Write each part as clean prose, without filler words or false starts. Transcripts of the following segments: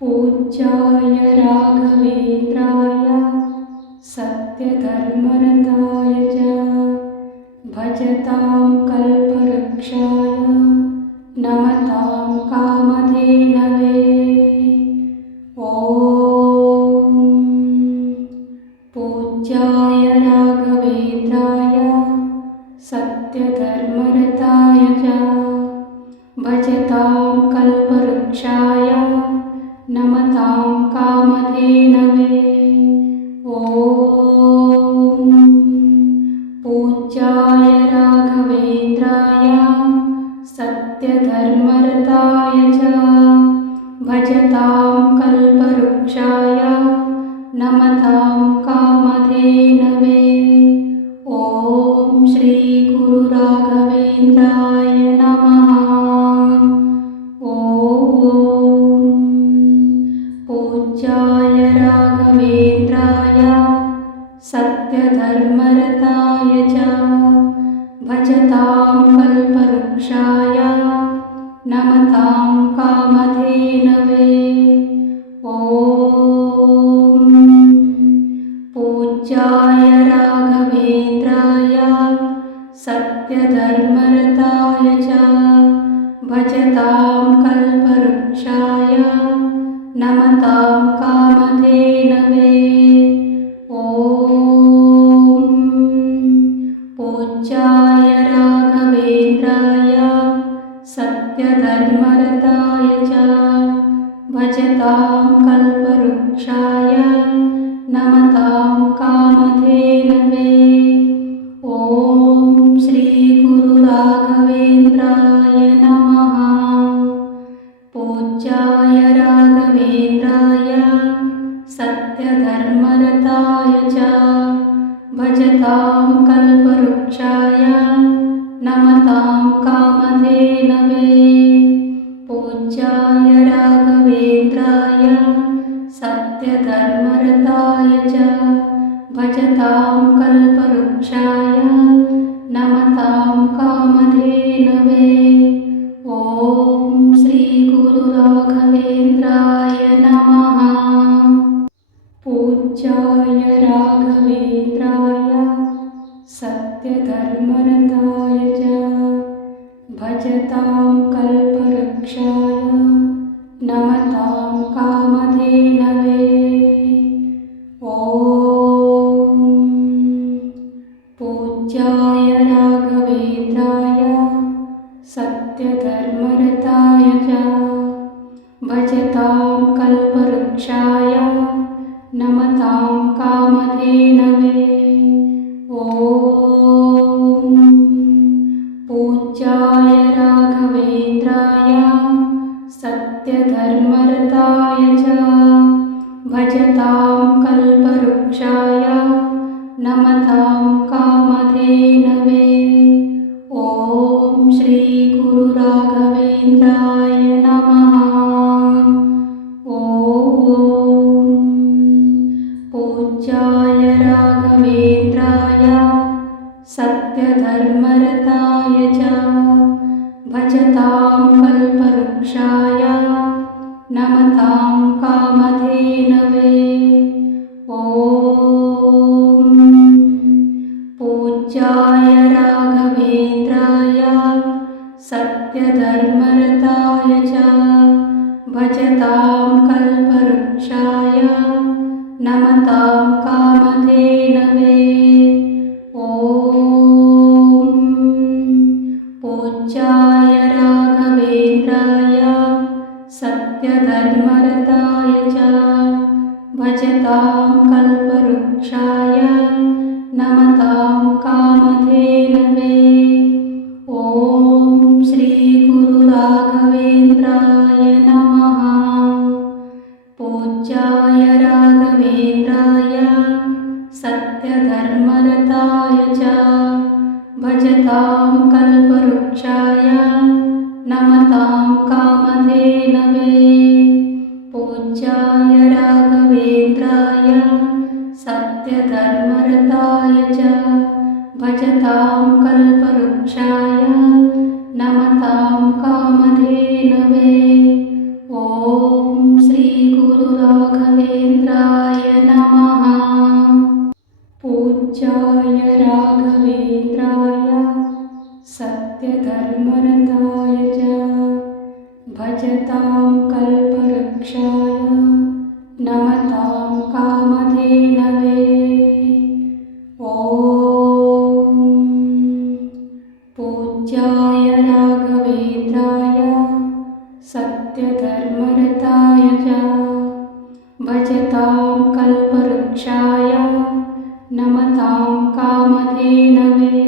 पूज्याय राघवेन्द्राय सत्यधर्मरताय च भजतां कल्पवृक्षाय नमतां कामधेनवे। ॐ पूज्याय राघवेन्द्राय सत्यधर्मरताय च भजतां कल्पवृक्षाय नमतां कामधेनवे। ॐ पूज्याय राघवेन्द्राय सत्यधर्मरताय च भजतां कल्पवृक्षाय नमतां कामधेनवे। ॐ श्री गुरु राघवेन्द्राय नमः। ॐ पूज्याय राघवेन्द्राय सत्यधर्मरताय च भजतां कल्पवृक्षाय नमतां कामधेनवे। ॐ पूज्याय राघवेन्द्राय सत्यधर्मरताय च भजतां कल्पवृक्षाय नमतां कामधेनवे। ॐ पूज्याय राघवेन्द्राय सत्यधर्मरताय च भजतां कल्पवृक्षाय नमतां कामधेनवे। ॐ श्री गुरु राघवेन्द्राय नमः। पूज्याय राघवेन्द्राय सत्यधर्मरताय च भजतां कल्पवृक्षाय नमतां कामधेनवे। पूज्याय राघवेन्द्राय सत्यधर्मरताय च भजतां कल्पवृक्षाय नमतां कामधेनवे। ॐ श्री गुरु राघवेन्द्राय नमः। पूज्याय राघवेन्द्राय सत्यधर्मरताय च भजतां कल्पवृक्षाय नमतां कामधेनवे। ॐ पूज्याय राघवेन्द्राय सत्यधर्मरताय च भजतां कल्पवृक्षाय नमतां कामधेनवे। ॐ पूज्याय राघवेन्द्राय सत्यधर्मरताय च भजतां कल्पवृक्षाय नमतां कामधेनवे। ॐ श्री गुरु राघवेन्द्राय नमः। ॐ पूज्याय राघवेन्द्राय सत्यधर्मरताय च भजतां कल्पवृक्षाय नमतां कामधेनवे। ॐ पूज्याय राघवेन्द्राय सत्यधर्मरताय च भजतां कल्पवृक्षाय नमतां कामधेनवे। ॐ पूज्याय राघवेन्द्राय सत्यधर्मरताय च भजतां कल्पवृक्षाय नमतां कामधेनवे। ॐ श्री गुरु राघवेन्द्राय नमः। पूज्याय राघवेन्द्राय सत्यधर्मरताय च भजतां कल्पवृक्षाय नमतां कामधेनवे। पूज्याय राघवेन्द्राय सत्यधर्मरताय च भजतां कल्पवृक्षाय नमतां कामधेनवे। ॐ श्री कल्पवृक्षाय नमतां कामधेनवे। ॐ पूज्याय राघवेन्द्राय सत्यधर्मरताय च भजतां कल्पवृक्षाय नमतां कामधेनवे।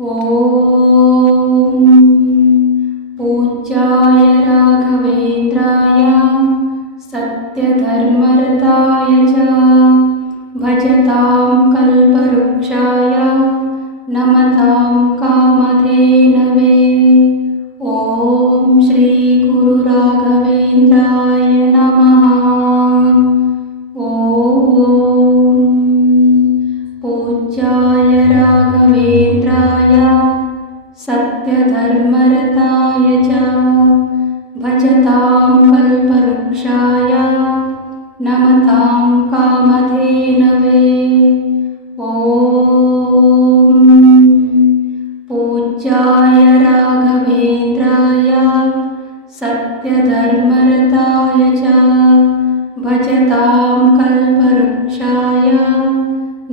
ॐ पूज्याय राघवेन्द्राय सत्यधर्मरताय च भजतां कल्पवृक्षाय नमतां कामधेनवे। ॐ श्री गुरु राघवेन्द्राय नमः। ॐ पूज्याय राघवेन्द्राय सत्यधर्मरताय च भजतां कल्पवृक्षाय नमतां कामधेनवे। ॐ पूज्याय राघवेन्द्राय सत्यधर्मरताय च भजतां कल्पवृक्षाय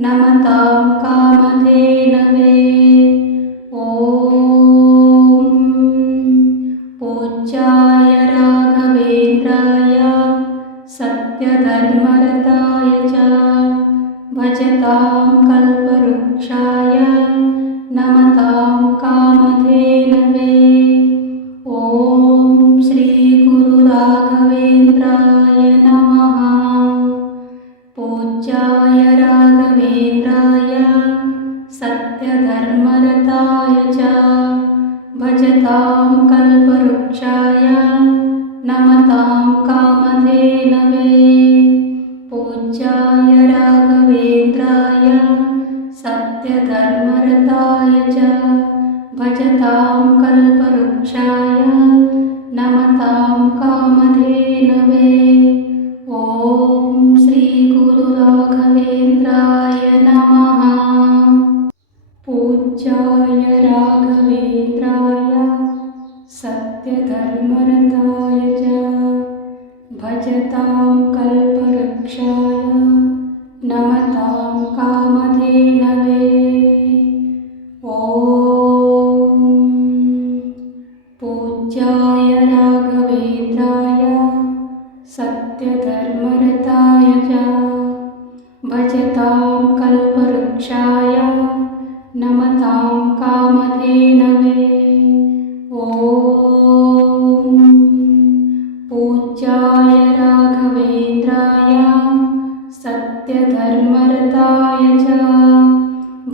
नमतां कामधेनवे। ॐ पूज्याय राघवेन्द्राय सत्यधर्मरताय च भजतां कल्पवृक्षाय नमतां कामधेनवे। ॐ श्री गुरु राघवेन्द्राय नमः। पूज्याय राघवेन्द्राय सत्यधर्मरताय च भजतां कल्पवृक्षाय नमतां कामधेनवे। पूज्याय राघवेन्द्राय सत्यधर्मरताय च भजतां कल्पवृक्षाय नमतां कामधेनवे। ॐ श्री गुरु राघवेन्द्राय नमः। पूज्याय राघवेन्द्राय सत्यधर्मरताय च भजतां कल्पवृक्षाय नमतां कामधेनवे। ॐ पूज्याय राघवेन्द्राय सत्यधर्मरताय च भजतां कल्पवृक्षाय नमतां कामधेनवे। ॐ पूज्याय राघवेन्द्राय सत्यधर्मरताय च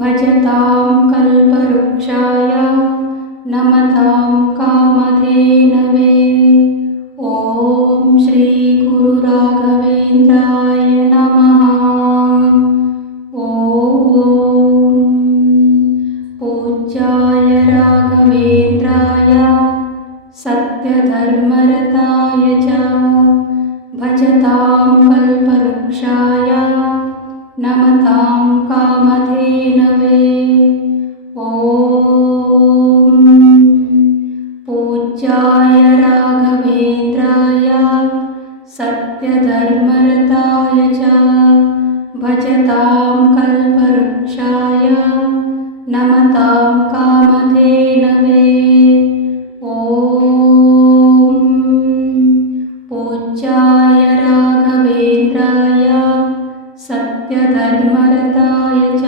भजतां कल्पवृक्षाय नमतां कामधेनवे। ॐ श्री गुरु राघवेन्द्राय नमः। ॐ पूज्याय राघवेन्द्राय सत्यधर्मरताय च भजतां कल्पवृक्षाय नमतां कामधेनवे। ॐ पूज्याय राघवेन्द्राय सत्यधर्मरताय च भजतां कल्पवृक्षाय नमतां कामधेनवे। ॐ पूज्याय राघवेन्द्राय सत्यधर्मरताय च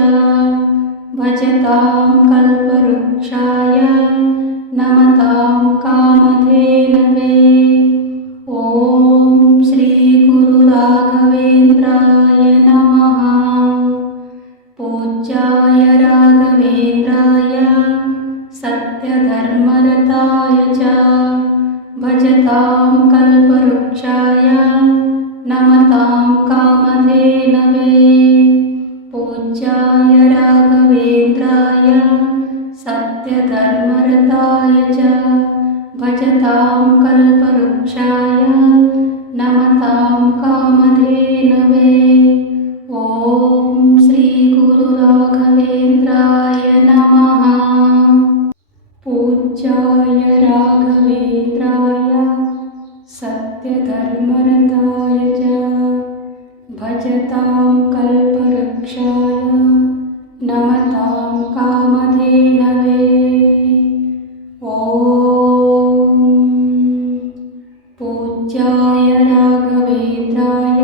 भजतां कल्पवृक्षाय नमतां कामधेनवे। ॐ श्री गुरु राघवेन्द्राय नमः। पूज्याय राघवेन्द्राय सत्यधर्मरताय च भजतां कल्पवृक्षाय नमतां कामधेनवे। पूज्याय राघवेन्द्राय सत्यधर्मरताय च भजतां कल्पवृक्षाय नमतां कामधेनवे। ॐ श्री गुरु राघवेन्द्राय नमः। पूज्याय राघवेन्द्राय सत्य सत्यधर्मरताय च भजतां कल्पवृक्षाय नमतां कामधेनवे। ॐ पूज्याय राघवेन्द्राय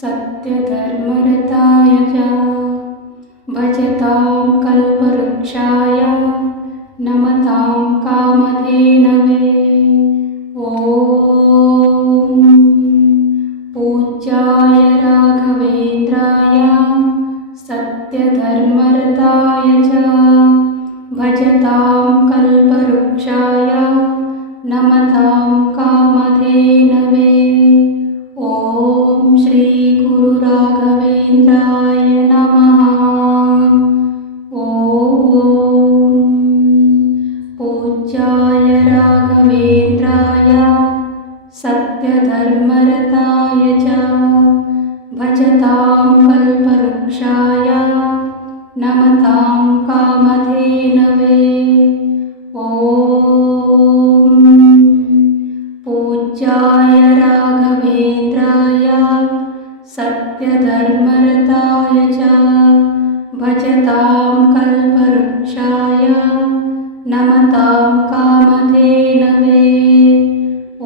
सत्यधर्मरताय च भजतां कल्पवृक्षाय नमतां कामधेनवे। ॐ पूज्याय राघवेन्द्राय सत्यधर्मरताय च भजतां कल्पवृक्षाय नमतां कामधेनवे। ॐ श्री गुरु राघवेन्द्राय नमः। ॐ पूज्याय राघवेन्द्राय सत्यधर्मरताय च भजतां कल्पवृक्षाय नमतां कामधेनवे। ॐ पूज्याय राघवेन्द्राय सत्यधर्मरताय च भजतां कल्पवृक्षाय नमतां कामधेनवे। ॐ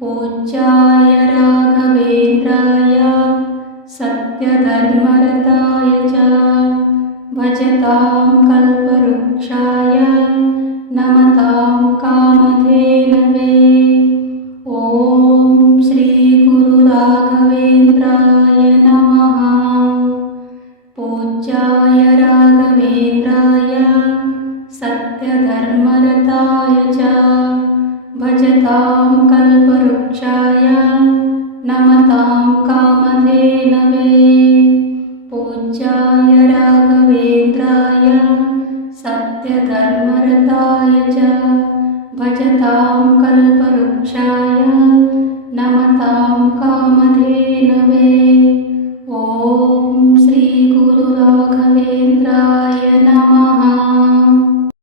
पूज्याय राघवेन्द्राय सत्यधर्मरताय च भजतां कल्पवृक्षाय नमतां कामधेनवे। ॐ श्री गुरु राघवेन्द्राय नमः। पूज्याय राघवेन्द्राय सत्यधर्मरताय च भजतां कल्पवृक्षाय नमतां कामधेनवे।